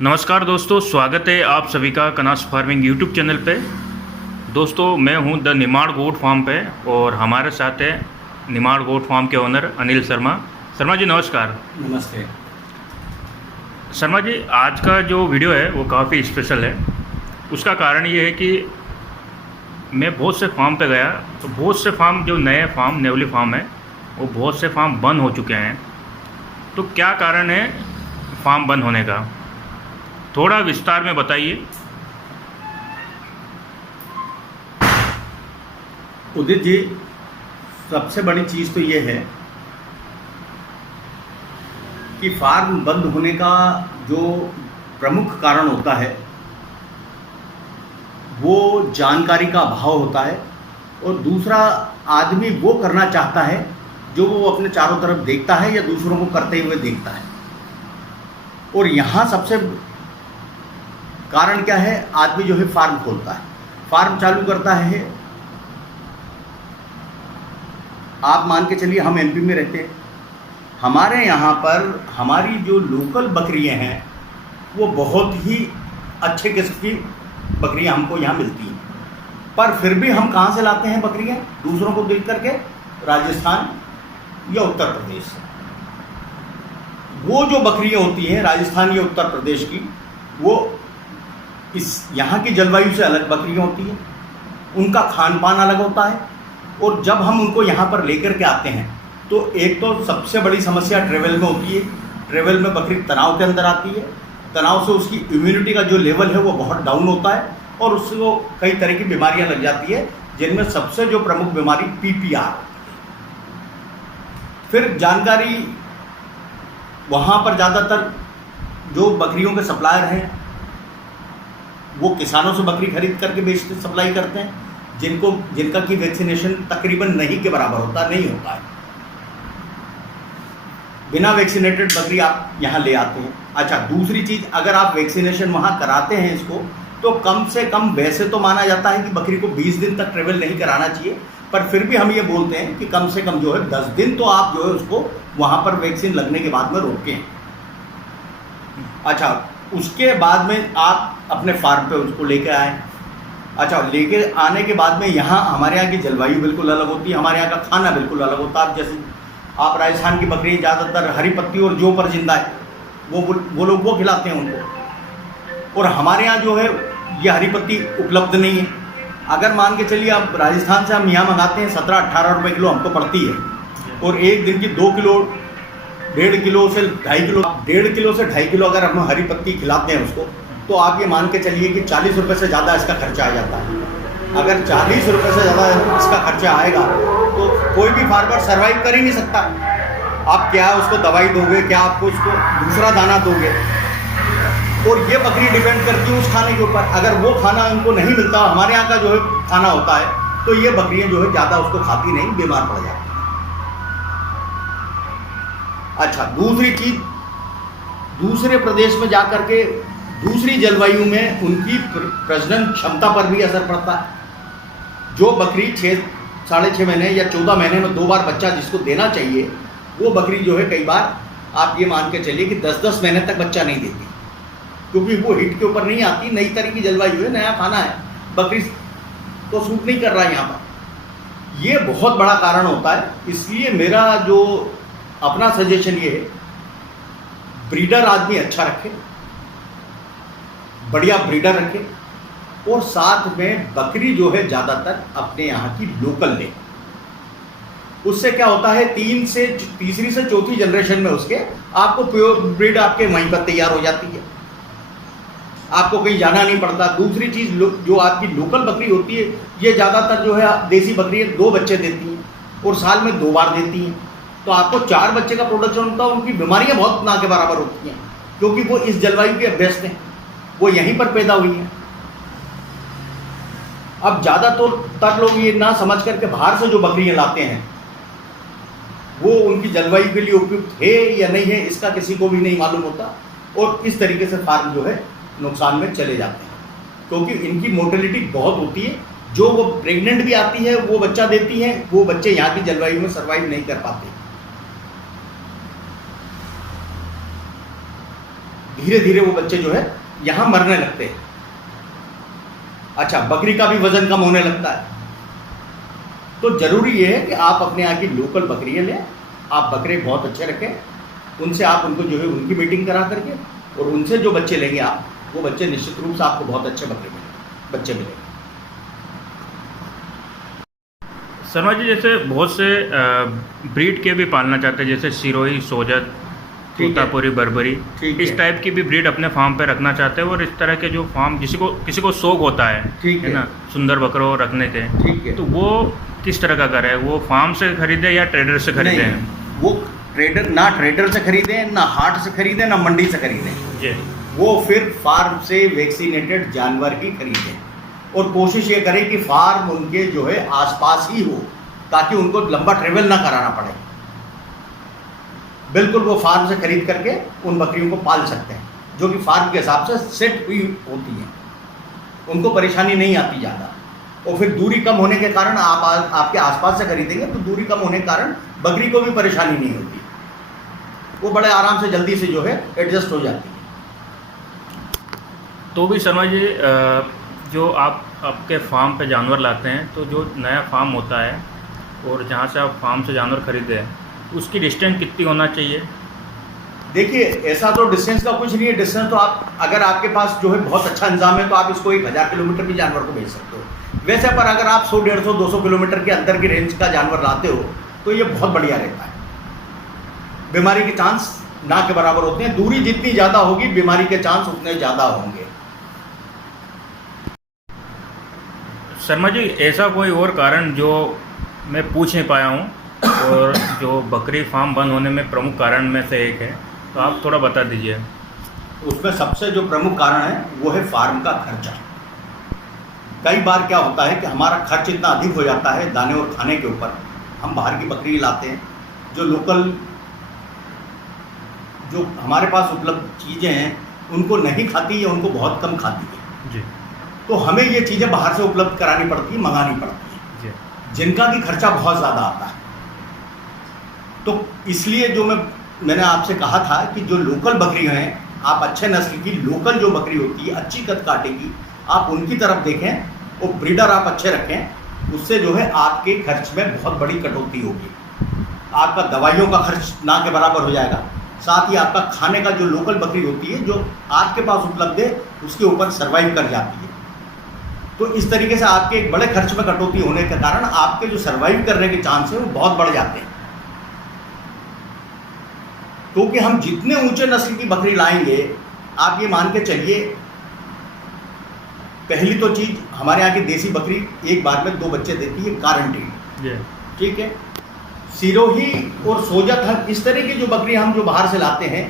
नमस्कार दोस्तों, स्वागत है आप सभी का कनास फार्मिंग यूट्यूब चैनल पे। दोस्तों, मैं हूं द निमाड़ गोट फार्म पे और हमारे साथ है निमाड़ गोट फार्म के ओनर अनिल शर्मा। शर्मा जी नमस्कार। नमस्ते। शर्मा जी, आज का जो वीडियो है वो काफ़ी स्पेशल है। उसका कारण ये है कि मैं बहुत से फार्म पे गया तो बहुत से फार्म जो नए फार्म नेवली फार्म है वो बहुत से फार्म बंद हो चुके हैं। तो क्या कारण है फार्म बंद होने का, थोड़ा विस्तार में बताइए। उदित जी, सबसे बड़ी चीज़ तो ये है कि फार्म बंद होने का जो प्रमुख कारण होता है वो जानकारी का अभाव होता है, और दूसरा आदमी वो करना चाहता है जो वो अपने चारों तरफ देखता है या दूसरों को करते हुए देखता है। और यहाँ सबसे कारण क्या है, आदमी जो है फार्म खोलता है, फार्म चालू करता है। आप मान के चलिए हम एमपी में रहते हैं, हमारे यहाँ पर हमारी जो लोकल बकरियाँ हैं वो बहुत ही अच्छे किस्म की बकरियाँ हमको यहाँ मिलती हैं, पर फिर भी हम कहाँ से लाते हैं बकरियाँ दूसरों को देख करके? राजस्थान या उत्तर प्रदेश से। वो जो बकरियाँ होती हैं राजस्थान या उत्तर प्रदेश की, वो इस यहाँ की जलवायु से अलग बकरियाँ होती हैं, उनका खान पान अलग होता है। और जब हम उनको यहाँ पर लेकर के आते हैं तो एक तो सबसे बड़ी समस्या ट्रेवल में होती है। ट्रेवल में बकरी तनाव के अंदर आती है, तनाव से उसकी इम्यूनिटी का जो लेवल है वो बहुत डाउन होता है और उससे वो कई तरह की बीमारियाँ लग जाती है, जिनमें सबसे जो प्रमुख बीमारी PPR। फिर जानकारी, वहाँ पर ज़्यादातर जो बकरियों के सप्लायर हैं वो किसानों से बकरी खरीद करके बेचते सप्लाई करते हैं, जिनका की वैक्सीनेशन तकरीबन नहीं के बराबर होता नहीं होता है। बिना वैक्सीनेटेड बकरी आप यहाँ ले आते हैं। अच्छा, दूसरी चीज़, अगर आप वैक्सीनेशन वहाँ कराते हैं इसको, तो कम से कम वैसे तो माना जाता है कि बकरी को 20 दिन तक ट्रेवल नहीं कराना चाहिए, पर फिर भी हम ये बोलते हैं कि कम से कम जो है 10 दिन तो आप जो है उसको वहाँ पर वैक्सीन लगने के बाद में रोकें। अच्छा, उसके बाद में आप अपने फार्म पे उसको लेकर आए। अच्छा, लेके आने के बाद में यहाँ हमारे यहाँ की जलवायु बिल्कुल अलग होती है, हमारे यहाँ का खाना बिल्कुल अलग होता है। जैसे आप राजस्थान की बकरी ज़्यादातर हरी पत्ती और जो पर जिंदा है वो लोग वो खिलाते हैं उनको, और हमारे यहाँ जो है ये हरी पत्ती उपलब्ध नहीं है। अगर मान के चलिए आप राजस्थान से हम यहाँ मंगाते हैं 17-18 रुपये किलो हमको पड़ती है, और एक दिन की 2 किलो 1.5 किलो से 2.5 किलो 1.5 किलो से 2.5 किलो अगर हम हरी पत्ती खिलाते हैं उसको, तो आप ये मान के चलिए कि 40 रुपये से ज़्यादा इसका खर्चा आ जाता है। अगर 40 रुपये से ज़्यादा इसका खर्चा आएगा तो कोई भी फार्मर सर्वाइव कर ही नहीं सकता। आप क्या उसको दवाई दोगे, क्या आपको उसको दूसरा दाना दोगे? और ये बकरी डिपेंड करती है उस खाने के ऊपर। अगर वो खाना उनको नहीं मिलता, हमारे यहाँ का जो है खाना होता है, तो ये बकरियाँ जो है ज़्यादा उसको खाती नहीं, बीमार पड़ जाती हैं। अच्छा, दूसरी चीज़, दूसरे प्रदेश में जा कर के दूसरी जलवायु में उनकी प्रजनन क्षमता पर भी असर पड़ता है। जो बकरी 6-6.5 महीने या 14 महीने में 2 बार बच्चा जिसको देना चाहिए, वो बकरी जो है कई बार आप ये मान के चलिए कि 10-10 महीने तक बच्चा नहीं देती, क्योंकि वो हीट के ऊपर नहीं आती। नई तरह की जलवायु है, नया खाना है, बकरी तो सूट नहीं कर रहा है यहाँ पर। ये बहुत बड़ा कारण होता है। इसलिए मेरा जो अपना सजेशन ये है, ब्रीडर आदमी अच्छा रखे, बढ़िया ब्रीडर रखे, और साथ में बकरी जो है ज़्यादातर अपने यहाँ की लोकल ले। उससे क्या होता है, तीसरी से चौथी जनरेशन में उसके आपको प्योर ब्रीड आपके वहीं पर तैयार हो जाती है, आपको कहीं जाना नहीं पड़ता। दूसरी चीज़, जो आपकी लोकल बकरी होती है, ये ज़्यादातर जो है देसी बकरी 2 बच्चे देती हैं और साल में 2 बार देती हैं, तो आपको 4 बच्चे का प्रोडक्शन होता है। उनकी बीमारियां बहुत ना के बराबर होती हैं, क्योंकि वो इस जलवायु के अभ्यस्त हैं, वो यहीं पर पैदा हुई हैं। अब ज़्यादातर लोग ये ना समझ करके बाहर से जो बकरियां लाते हैं वो उनकी जलवायु के लिए उपयुक्त है या नहीं है, इसका किसी को भी नहीं मालूम होता, और इस तरीके से फार्म जो है नुकसान में चले जाते हैं, क्योंकि इनकी मोर्टेलिटी बहुत होती है। जो वो प्रेग्नेंट भी आती है, वो बच्चा देती है, वो बच्चे यहाँ की जलवायु में सर्वाइव नहीं कर पाते। धीरे धीरे वो बच्चे जो है यहाँ मरने लगते हैं। अच्छा, बकरी का भी वजन कम होने लगता है। तो जरूरी ये है कि आप अपने यहाँ की लोकल बकरियाँ लें, आप बकरे बहुत अच्छे रखें, उनसे आप उनको जो है उनकी मीटिंग करा करके और उनसे जो बच्चे लेंगे आप, वो बच्चे निश्चित रूप से आपको बहुत अच्छे बच्चे मिलेंगे। शर्मा जी, जैसे बहुत से ब्रीड के भी पालना चाहते हैं, जैसे सिरोही, सोजत, तोतापुरी, बर्बरी, इस टाइप की भी ब्रीड अपने फार्म पे रखना चाहते हैं। और इस तरह के जो फार्म किसी को शौक होता है ना, सुंदर बकरों रखने के, तो वो किस तरह का करे? वो फार्म से खरीदे या ट्रेडर से खरीदे हैं? वो ट्रेडर से खरीदे, ना हाट से खरीदे, ना मंडी से खरीदे जी। वो फिर फार्म से वैक्सीनेटेड जानवर ही खरीदे और कोशिश ये करें कि फार्म उनके जो है आसपास ही हो, ताकि उनको लंबा ट्रेवल ना कराना पड़े। बिल्कुल वो फार्म से खरीद करके उन बकरियों को पाल सकते हैं, जो कि फार्म के हिसाब से सेट हुई होती हैं, उनको परेशानी नहीं आती ज़्यादा। और फिर दूरी कम होने के कारण आपके आसपास से खरीदेंगे तो दूरी कम होने के कारण बकरी को भी परेशानी नहीं होती, वो बड़े आराम से जल्दी से जो है एडजस्ट हो जाती है। तो भी शर्मा जी, जो आप आपके फार्म पे जानवर लाते हैं, तो जो नया फार्म होता है और जहाँ से आप फार्म से जानवर खरीदे हैं, उसकी डिस्टेंस कितनी होना चाहिए? देखिए, ऐसा तो डिस्टेंस का कुछ नहीं है। डिस्टेंस तो आप, अगर आपके पास जो है बहुत अच्छा इंतजाम है तो आप इसको 1000 किलोमीटर भी जानवर को भेज सकते हो। वैसे पर अगर आप 100, 150, 200 किलोमीटर के अंदर की रेंज का जानवर लाते हो तो ये बहुत बढ़िया रहता है। बीमारी के चांस ना के बराबर होते हैं। दूरी जितनी ज़्यादा होगी, बीमारी के चांस उतने ज़्यादा होंगे। शर्मा जी, ऐसा कोई और कारण जो मैं पूछ नहीं पाया हूँ और जो बकरी फार्म बंद होने में प्रमुख कारण में से एक है, तो आप थोड़ा बता दीजिए। उसमें सबसे जो प्रमुख कारण है वो है फार्म का खर्चा। कई बार क्या होता है कि हमारा खर्च इतना अधिक हो जाता है दाने और खाने के ऊपर, हम बाहर की बकरी लाते हैं, जो लोकल जो हमारे पास उपलब्ध चीज़ें हैं उनको नहीं खाती या उनको बहुत कम खाती है जी। तो हमें ये चीज़ें बाहर से उपलब्ध करानी पड़ती है, मंगानी पड़ती है, जिनका कि खर्चा बहुत ज़्यादा आता है। तो इसलिए जो मैंने आपसे कहा था कि जो लोकल बकरी हैं, आप अच्छे नस्ल की लोकल जो बकरी होती है, अच्छी कद काटेगी, आप उनकी तरफ देखें और ब्रीडर आप अच्छे रखें। उससे जो है आपके खर्च में बहुत बड़ी कटौती होगी। आपका दवाइयों का खर्च ना के बराबर हो जाएगा, साथ ही आपका खाने का जो लोकल बकरी होती है जो आपके पास उपलब्ध है उसके ऊपर सर्वाइव कर जाती है। तो इस तरीके से आपके एक बड़े खर्च में कटौती होने के कारण आपके जो सर्वाइव करने के चांस है वो बहुत बढ़ जाते हैं। क्योंकि हम जितने ऊंचे नस्ल की बकरी लाएंगे, आप ये मान के चलिए, पहली तो चीज हमारे यहाँ की देसी बकरी एक बार में 2 बच्चे देती है, गारंटी। ठीक है। सिरोही और सोजत, हम इस तरह की जो बकरी हम जो बाहर से लाते हैं,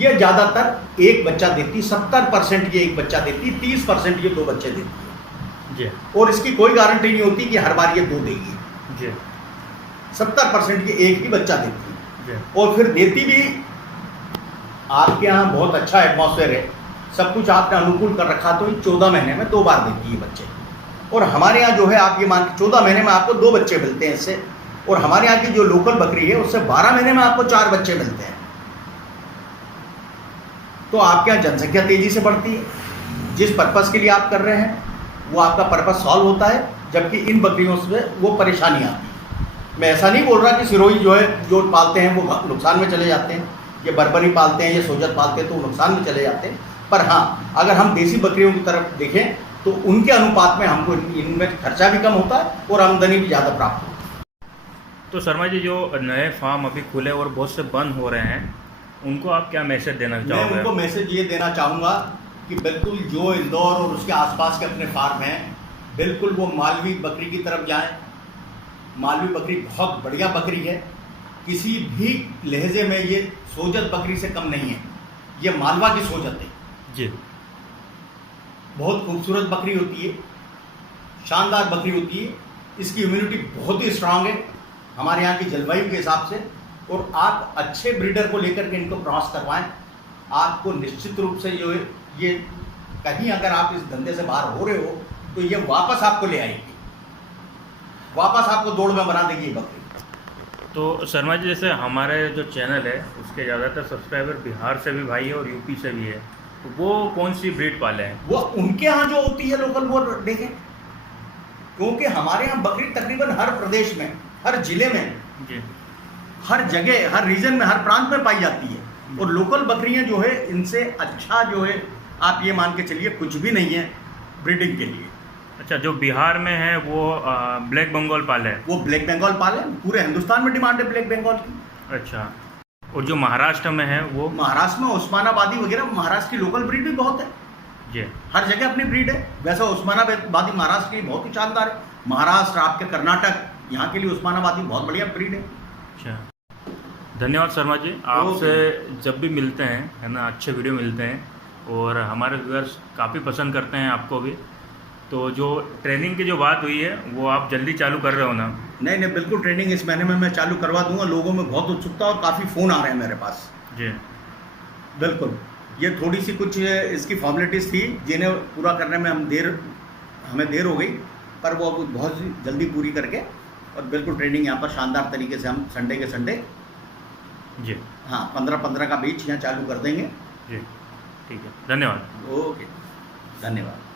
ये ज़्यादातर एक बच्चा देती, 70% ये एक बच्चा देती, 30% ये 2 बच्चे देती है जी। और इसकी कोई गारंटी नहीं होती कि हर बार ये 2 देगी जी। 70% ये एक ही बच्चा देती है और फिर देती भी, आपके यहाँ बहुत अच्छा एटमॉस्फेयर है, सब कुछ आपने अनुकूल कर रखा, तो 14 महीने में 2 बार देती है बच्चे। और हमारे यहाँ जो है आप ये मान 14 महीने में आपको 2 बच्चे मिलते हैं इससे, और हमारे यहाँ की जो लोकल बकरी है उससे 12 महीने में आपको 4 बच्चे मिलते हैं। तो आपके यहाँ जनसंख्या तेजी से बढ़ती है, जिस पर्पस के लिए आप कर रहे हैं वो आपका पर्पस सॉल्व होता है, जबकि इन बकरियों से वो परेशानी आती है। मैं ऐसा नहीं बोल रहा कि सिरोही जो है जो पालते हैं वो नुकसान में चले जाते हैं, ये बर्बरी पालते हैं, ये सोजत पालते हैं तो वो नुकसान में चले जाते हैं। पर हाँ, अगर हम देसी बकरियों की तरफ देखें तो उनके अनुपात में हमको इनमें खर्चा भी कम होता है और आमदनी भी ज़्यादा प्राप्त होती है। तो शर्मा जी, जो नए फार्म अभी खुले और बहुत से बंद हो रहे हैं, उनको आप क्या मैसेज देना चाहोगे? मैं उनको मैसेज ये देना चाहूँगा कि बिल्कुल जो इंदौर और उसके आसपास के अपने फार्म हैं, बिल्कुल वो मालवी बकरी की तरफ जाएं। मालवी बकरी बहुत बढ़िया बकरी है, किसी भी लहजे में ये सोजत बकरी से कम नहीं है। ये मालवा की सोजत है जी। बहुत खूबसूरत बकरी होती है, शानदार बकरी होती है, इसकी इम्यूनिटी बहुत ही स्ट्रांग है हमारे यहाँ की जलवायु के हिसाब से। और आप अच्छे ब्रीडर को लेकर के इनको क्रॉस करवाएं, आपको निश्चित रूप से जो है ये कहीं अगर आप इस धंधे से बाहर हो रहे हो तो ये वापस आपको ले आएगी, वापस आपको दौड़ में बना देगी ये बकरी। तो शर्मा जी, जैसे हमारे जो चैनल है उसके ज़्यादातर सब्सक्राइबर बिहार से भी भाई है और यूपी से भी है, तो वो कौन सी ब्रीड पाले हैं? वो उनके यहाँ जो होती है लोकल वो देखें, क्योंकि हमारे यहाँ बकरी तकरीबन हर प्रदेश में, हर जिले में, जी हर जगह, हर रीजन में, हर प्रांत में पाई जाती है। और लोकल बकरियां जो है इनसे अच्छा जो है आप ये मान के चलिए कुछ भी नहीं है ब्रीडिंग के लिए। अच्छा, जो बिहार में है वो ब्लैक बंगाल पाले है। वो ब्लैक बंगाल पाले, पूरे हिंदुस्तान में डिमांड है ब्लैक बंगाल की। अच्छा, और जो महाराष्ट्र में है वो? महाराष्ट्र में उस्मानाबादी वगैरह, महाराष्ट्र की लोकल ब्रीड भी बहुत है। जी हर जगह अपनी ब्रीड है। वैसे उस्मानाबादी महाराष्ट्र की बहुत ही शानदार है। महाराष्ट्र, आपके कर्नाटक, यहाँ के लिए उस्मानाबादी बहुत बढ़िया ब्रीड है। अच्छा, धन्यवाद शर्मा जी। आपसे जब भी मिलते हैं, है ना, अच्छे वीडियो मिलते हैं और हमारे व्यूअर्स काफ़ी पसंद करते हैं आपको भी। तो जो ट्रेनिंग की जो बात हुई है वो आप जल्दी चालू कर रहे हो ना? नहीं नहीं, बिल्कुल ट्रेनिंग इस महीने में मैं चालू करवा दूंगा। लोगों में बहुत उत्सुकता और काफ़ी फ़ोन आ रहे हैं मेरे पास। जी बिल्कुल, ये थोड़ी सी कुछ इसकी फॉर्मेलिटीज़ थी जिन्हें पूरा करने में हमें देर हो गई, पर वो अब बहुत जल्दी पूरी करके और बिल्कुल ट्रेनिंग यहाँ पर शानदार तरीके से हम संडे के संडे, जी हाँ, 15-15 का बीच यहाँ चालू कर देंगे। जी, ठीक है, धन्यवाद। ओके, धन्यवाद।